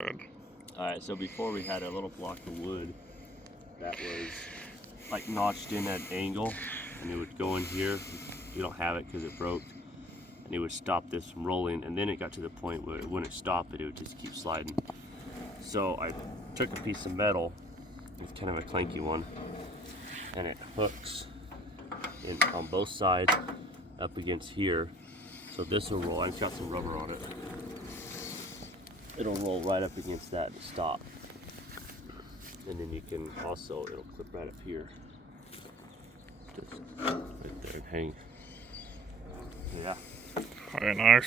Alright, so before we had a little block of wood that was like notched in at an angle, and it would go in here. You don't have it because it broke, and it would stop this from rolling, and then it got to the point where it wouldn't stop it, it would just keep sliding. So I took a piece of metal, it's kind of a clanky one, and it hooks in on both sides up against here. So this will roll. I've got some rubber on it. It'll roll right up against that and stop. And then you can also, it'll clip right up here. Just right there and hang. Yeah. Very nice.